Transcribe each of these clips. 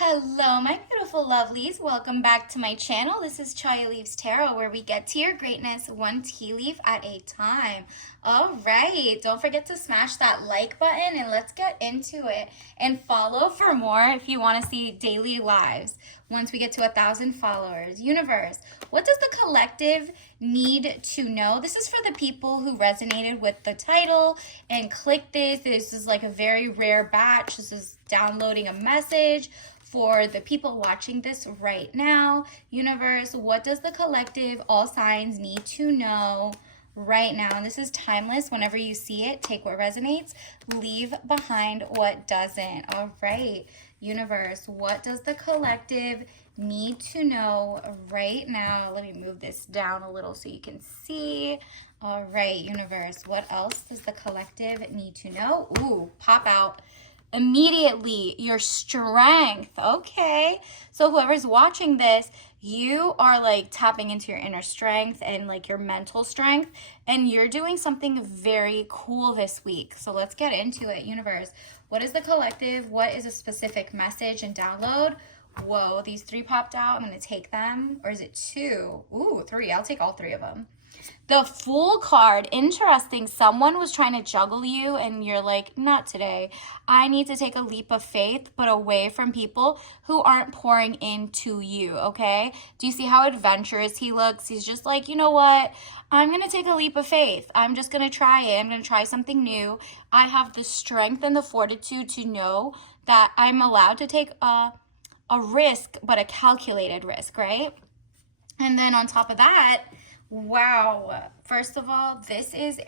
Hello, my beautiful lovelies. Welcome back to my channel. This is Chaya Leaves Tarot, where we get to your greatness one tea leaf at a time. All right, don't forget to smash that like button and let's get into it. And follow for more if you want to see daily lives once we get to 1,000 followers. Universe, what does the collective need to know? This is for the people who resonated with the title and clicked this. This is like a very rare batch. This is downloading a message for the people watching this right now. Universe, what does the collective, all signs, need to know right now? And this is timeless. Whenever you see it, take what resonates, leave behind what doesn't. All right, universe, what does the collective need to know right now? Let me move this down a little so you can see. All right, universe, what else does the collective need to know? Ooh, pop out immediately your strength. Okay, so whoever's watching this, you are like tapping into your inner strength and like your mental strength, and you're doing something very cool this week. So let's get into it. Universe, what is the collective? What is a specific message and download? Whoa, these three popped out. I'm gonna take them. Or is it two? Ooh, three. I'll take all three of them. The Fool card, interesting. Someone was trying to juggle you and you're like, not today. I need to take a leap of faith, but away from people who aren't pouring into you, okay? Do you see how adventurous he looks? He's just like, you know what? I'm going to take a leap of faith. I'm just going to try it. I'm going to try something new. I have the strength and the fortitude to know that I'm allowed to take a risk, but a calculated risk, right? And then on top of that, wow. First of all, this is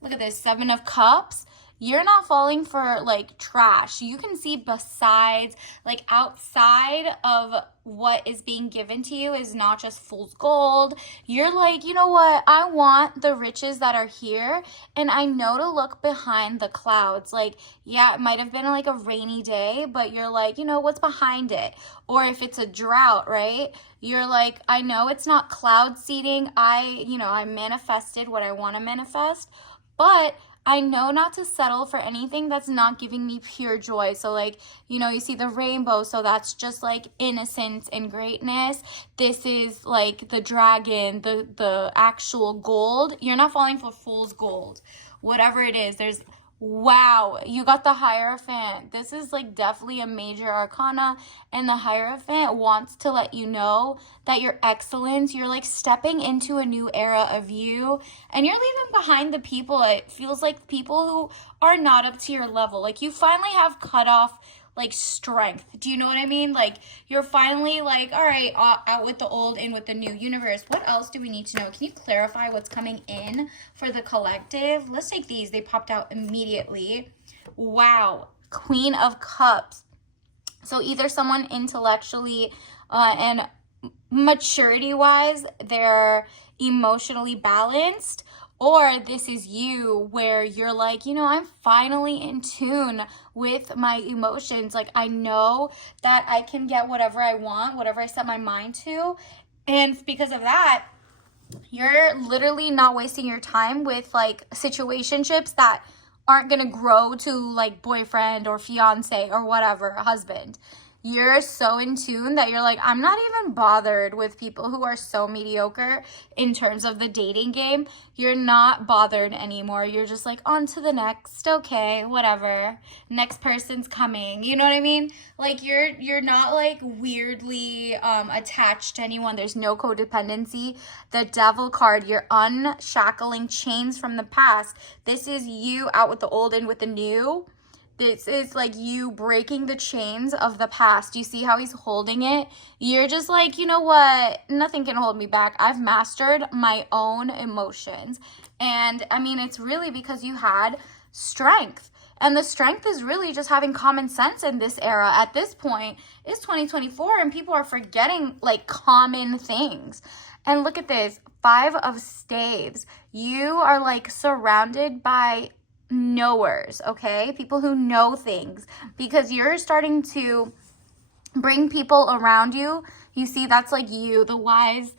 look at this, 7 of Cups. You're not falling for like trash. You can see besides, like outside of what is being given to you is not just fool's gold. You're like, you know what? I want the riches that are here, and I know to look behind the clouds. Like, yeah, it might have been like a rainy day, but you're like, you know, what's behind it? Or if it's a drought, right? You're like, I know it's not cloud seeding. I manifested what I want to manifest, but I know not to settle for anything that's not giving me pure joy. So like, you see the rainbow, so that's just like innocence and greatness. This is like the dragon, the actual gold. You're not falling for fool's gold. Whatever it is, wow, you got the Hierophant. This is like definitely a major arcana, and the Hierophant wants to let you know that you're excellent. You're like stepping into a new era of you, and you're leaving behind the people. It feels like people who are not up to your level. Like you finally have cut off like strength. Do you know what I mean? Like you're finally like, all right, out with the old, in with the new. Universe, what else do we need to know? Can you clarify what's coming in for the collective? Let's take these. They popped out immediately. Wow. Queen of Cups. So either someone intellectually and maturity wise, they're emotionally balanced, or this is you where you're like, I'm finally in tune with my emotions. Like I know that I can get whatever I want, whatever I set my mind to. And because of that, you're literally not wasting your time with like situationships that aren't going to grow to like boyfriend or fiance or whatever, husband. You're so in tune that you're like, I'm not even bothered with people who are so mediocre in terms of the dating game. You're not bothered anymore. You're just like, on to the next. Okay, whatever. Next person's coming. You know what I mean? Like you're not like weirdly attached to anyone. There's no codependency. The Devil card, you're unshackling chains from the past. This is you out with the old, in with the new. This is like you breaking the chains of the past. You see how he's holding it? You're just like, you know what? Nothing can hold me back. I've mastered my own emotions. And I mean, it's really because you had strength. And the strength is really just having common sense in this era. At this point, it's 2024 and people are forgetting like common things. And look at this, 5 of Staves. You are like surrounded by knowers, okay? People who know things, because you're starting to bring people around you. You see, that's like you, the wise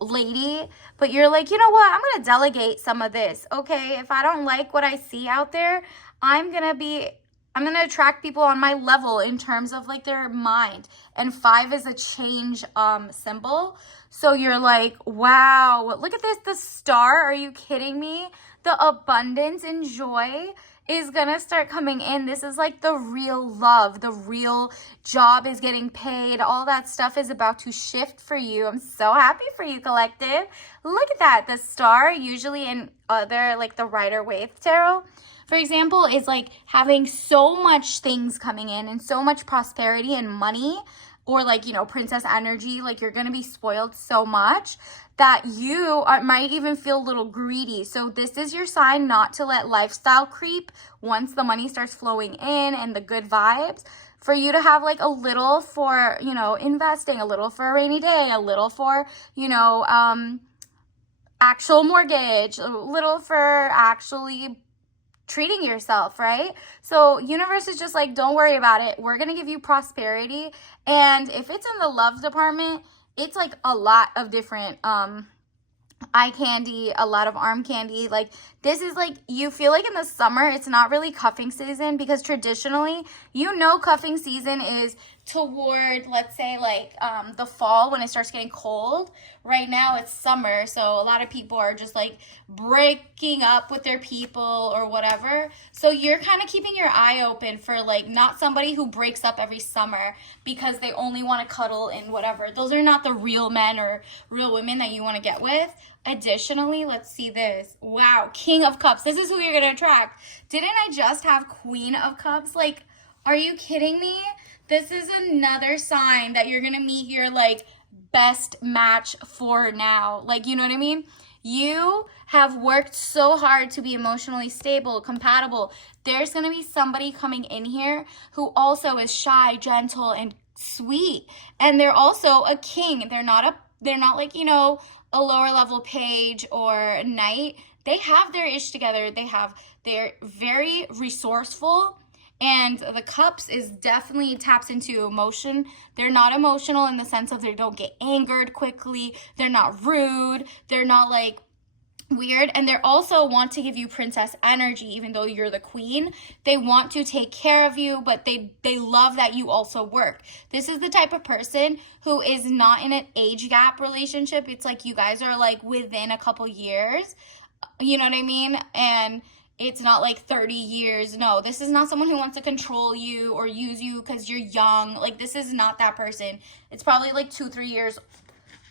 lady, but you're like, you know what? I'm going to delegate some of this, okay? If I don't like what I see out there, I'm going to be I'm going to attract people on my level in terms of like their mind. And 5 is a change symbol. So you're like, wow, look at this, the star. Are you kidding me? The abundance and joy is going to start coming in. This is like the real love. The real job is getting paid. All that stuff is about to shift for you. I'm so happy for you, collective. Look at that. The star, usually in other, like the Rider-Waite tarot, for example, is like having so much things coming in and so much prosperity and money, or like, you know, princess energy. Like you're going to be spoiled so much that you might even feel a little greedy. So this is your sign not to let lifestyle creep once the money starts flowing in and the good vibes. For you to have like a little for, you know, investing, a little for a rainy day, a little for, you know, actual mortgage, a little for actually treating yourself, right? So universe is just like, don't worry about it. We're going to give you prosperity. And if it's in the love department, it's like a lot of different eye candy, a lot of arm candy. Like this is like, you feel like in the summer, it's not really cuffing season, because traditionally, you know, cuffing season is toward, let's say like the fall when it starts getting cold. Right now it's summer, so a lot of people are just like breaking up with their people or whatever. So you're kind of keeping your eye open for like not somebody who breaks up every summer because they only want to cuddle and whatever. Those are not the real men or real women that you want to get with. Additionally, let's see this. Wow, King of Cups. This is who you're going to attract. Didn't I just have Queen of Cups? Like, are you kidding me? This is another sign that you're going to meet your like best match for now. Like, you know what I mean? You have worked so hard to be emotionally stable, compatible. There's going to be somebody coming in here who also is shy, gentle, and sweet. And they're also a king. They're not like, you know, a lower level page or knight. They have their ish together. They're very resourceful. And the cups is definitely taps into emotion. They're not emotional in the sense of they don't get angered quickly. They're not rude. They're not like weird. And they also want to give you princess energy, even though you're the queen. They want to take care of you, but they love that you also work. This is the type of person who is not in an age gap relationship. It's like you guys are like within a couple years. You know what I mean? And it's not like 30 years. No, this is not someone who wants to control you or use you because you're young. Like, this is not that person. It's probably like 2-3 years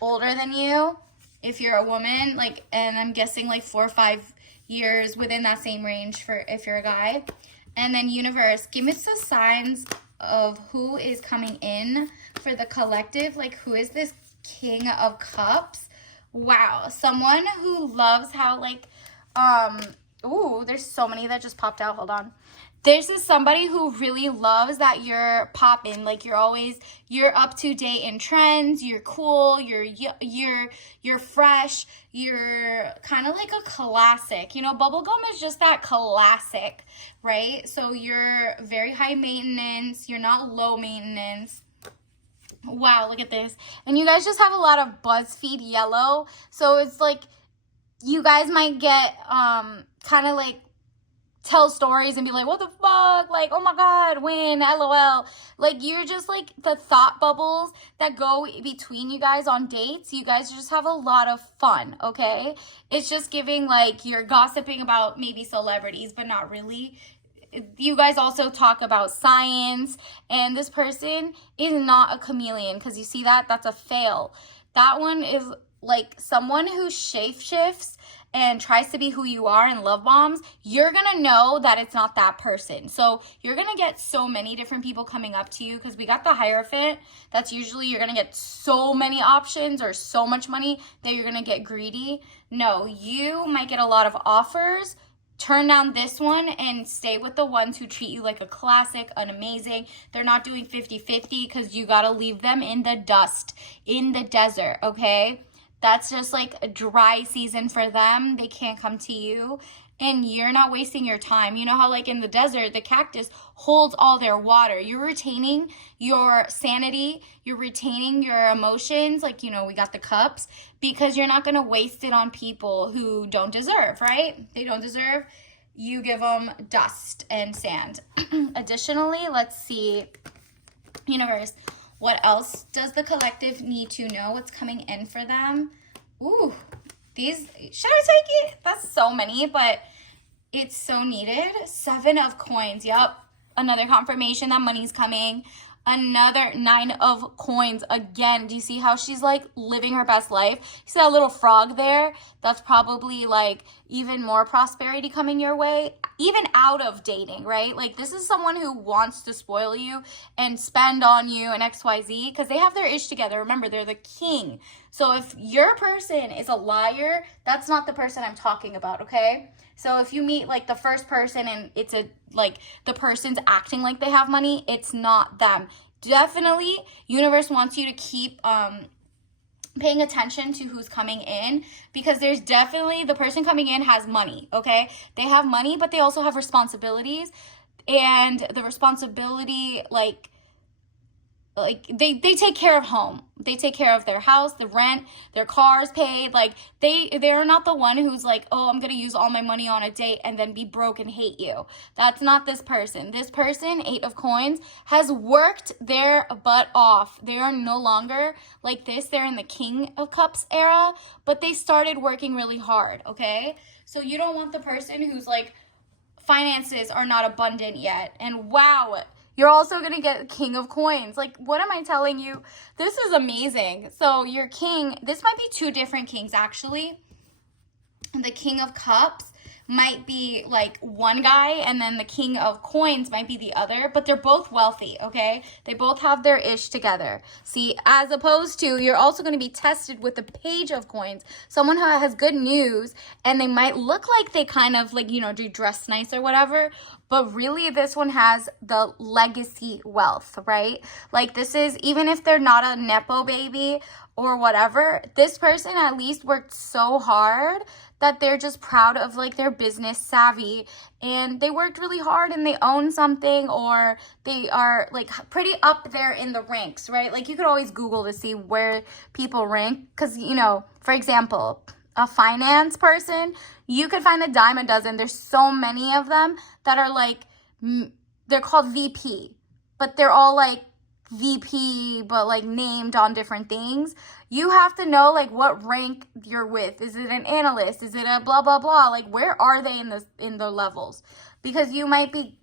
older than you if you're a woman. Like, and I'm guessing like 4 or 5 years within that same range for if you're a guy. And then universe, give me some signs of who is coming in for the collective. Like, who is this King of Cups? Wow, someone who loves how like, ooh, there's so many that just popped out. Hold on. This is somebody who really loves that you're popping. Like you're up to date in trends. You're cool. You're fresh. You're kind of like a classic. You know, bubblegum is just that classic, right? So you're very high maintenance. You're not low maintenance. Wow, look at this. And you guys just have a lot of BuzzFeed yellow. So it's like you guys might get kind of like tell stories and be like, what the fuck? Like, oh my God, when? LOL. Like, you're just like the thought bubbles that go between you guys on dates. You guys just have a lot of fun, okay? It's just giving like you're gossiping about maybe celebrities, but not really. You guys also talk about science, and this person is not a chameleon, because you see that? That's a fail. That one is like someone who shapeshifts and tries to be who you are and love bombs. You're going to know that it's not that person. So you're going to get so many different people coming up to you, because we got the Hierophant. That's usually you're going to get so many options or so much money that you're going to get greedy. No, you might get a lot of offers. Turn down this one and stay with the ones who treat you like a classic, an amazing. They're not doing 50-50, because you got to leave them in the dust, in the desert, okay? That's just like a dry season for them. They can't come to you, and you're not wasting your time. You know how like in the desert, the cactus holds all their water. You're retaining your sanity. You're retaining your emotions. Like, you know, we got the cups, because you're not going to waste it on people who don't deserve, right? They don't deserve you give them dust and sand. Additionally, let's see, universe, what else does the collective need to know? What's coming in for them? Ooh, these, should I take it? That's so many, but it's so needed. 7 of coins. Yup. Another confirmation that money's coming. Another 9 of coins. Again, do you see how she's like living her best life? You see that little frog there? That's probably like even more prosperity coming your way, even out of dating, right? Like this is someone who wants to spoil you and spend on you and XYZ because they have their ish together. Remember, they're the king. So if your person is a liar, that's not the person I'm talking about, okay? So if you meet like the first person and it's a like the person's acting like they have money, it's not them. Definitely, universe wants you to keep paying attention to who's coming in because there's definitely the person coming in has money, okay? They have money, but they also have responsibilities, and the responsibility like they take care of home. They take care of their house, the rent, their cars paid. Like they're not the one who's like, oh, I'm gonna use all my money on a date and then be broke and hate you. That's not this person. This person, 8 of coins, has worked their butt off. They are no longer like this. They're in the King of Cups era, but they started working really hard, okay? So you don't want the person who's like, finances are not abundant yet. And wow, you're also going to get King of Coins. Like, what am I telling you? This is amazing. So your king, this might be 2 different kings, actually. The King of Cups might be like one guy, and then the King of Coins might be the other, but they're both wealthy, okay? They both have their ish together. See, as opposed to, you're also going to be tested with the Page of Coins, someone who has good news, and they might look like they kind of like, you know, do dress nice or whatever, but really this one has the legacy wealth, right? Like this is, even if they're not a Nepo baby or whatever, this person at least worked so hard that they're just proud of like their business savvy, and they worked really hard and they own something, or they are like pretty up there in the ranks, right? Like you could always Google to see where people rank, because, you know, for example, a finance person, you could find a dime a dozen. There's so many of them that are like, they're called VP, but they're all like VP, but like named on different things. You have to know like what rank you're with. Is it an analyst? Is it a blah, blah, blah? Like where are they in the levels? Because you might be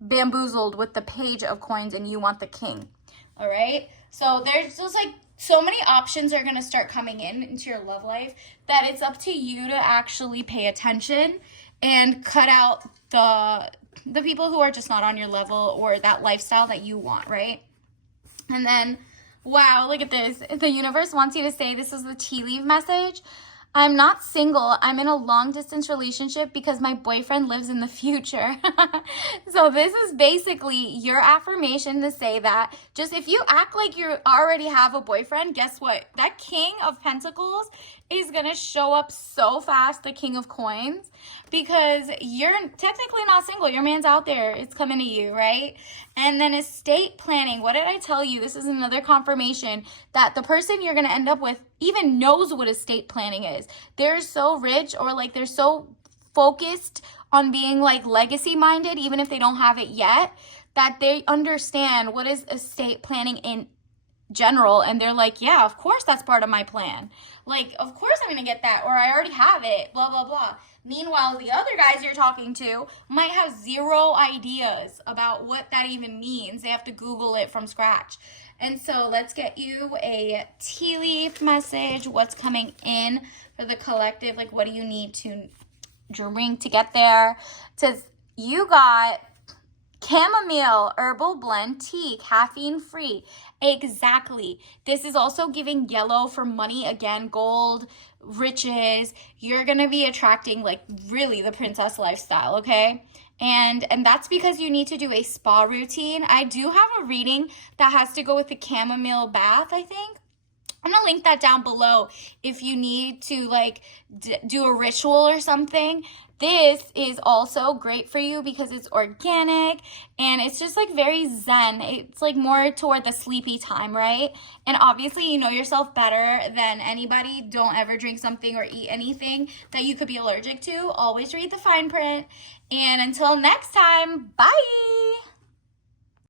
bamboozled with the Page of Coins and you want the king. All right. So there's just like so many options are going to start coming into your love life that it's up to you to actually pay attention and cut out the people who are just not on your level or that lifestyle that you want, right? And then, wow, look at this. The universe wants you to say, this is the tea leaf message. I'm not single. I'm in a long distance relationship because my boyfriend lives in the future. So this is basically your affirmation to say that. Just if you act like you already have a boyfriend, guess what? That King of Pentacles is going to show up so fast, the King of Coins, because you're technically not single. Your man's out there. It's coming to you, right? And then estate planning. What did I tell you? This is another confirmation that the person you're going to end up with even knows what estate planning is. They're so rich, or like they're so focused on being like legacy minded, even if they don't have it yet, that they understand what is estate planning in general, and they're like, yeah, of course that's part of my plan. Like, of course I'm gonna get that, or I already have it, blah, blah, blah. Meanwhile, the other guys you're talking to might have 0 ideas about what that even means. They have to Google it from scratch. And so let's get you a tea leaf message. What's coming in for the collective? Like, what do you need to drink to get there? It says you got chamomile herbal blend tea, caffeine free. Exactly. This is also giving yellow for money. Again, gold, riches. You're going to be attracting like really the princess lifestyle, okay? And that's because you need to do a spa routine. I do have a reading that has to go with the chamomile bath, I think. I'm going to link that down below if you need to like do a ritual or something. This is also great for you because it's organic and it's just like very zen. It's like more toward the sleepy time, right? And obviously you know yourself better than anybody. Don't ever drink something or eat anything that you could be allergic to. Always read the fine print. And until next time, bye!